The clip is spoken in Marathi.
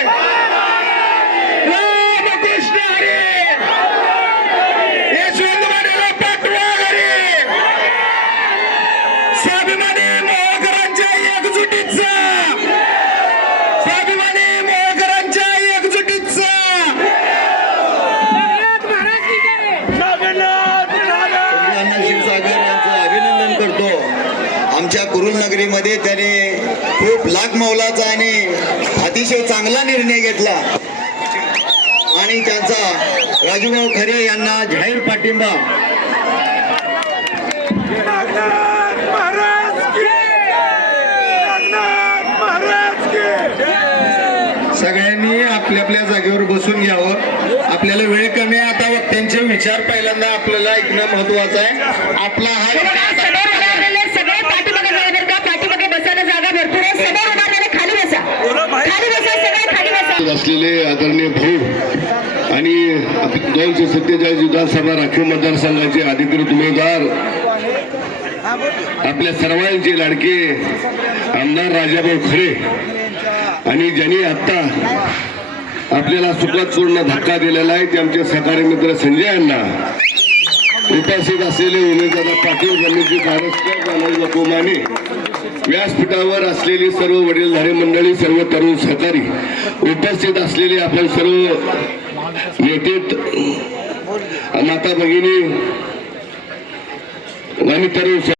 Amen. नगरीमध्ये त्याने खूप लाख मौलाचा आणि अतिशय चांगला निर्णय घेतला. आणि त्यांचा राजूभाऊ खरे यांना जाहीर पाठिंबा. सगळ्यांनी आपल्या आपल्या जागेवर बसून घ्यावं. आपल्याला वेळ कमी आहे. आता त्यांचे विचार पहिल्यांदा आपल्याला ऐकणं महत्वाचं आहे. आपला हा असलेले आदरणीय भाऊ आणि दोनशे सत्तेचाळीस विधानसभा राखीव मतदारसंघाचे अधिकृत उमेदवार आपल्या सर्वांचे लाडके आमदार राजाभाऊ खरे आणि ज्यांनी आत्ता आपल्याला सुखात पूर्ण धक्का दिलेला आहे ते आमचे सहकारी मित्र संजय यांना उपस्थित असलेले उमेदवार पाटील यांनी जी बालाजी कोमाने व्यासपीठावर असलेली सर्व वडीलधारी मंडळी सर्व तरुण सहकारी उपस्थित असलेले आपण सर्व नेते माता भगिनी आणि तरुण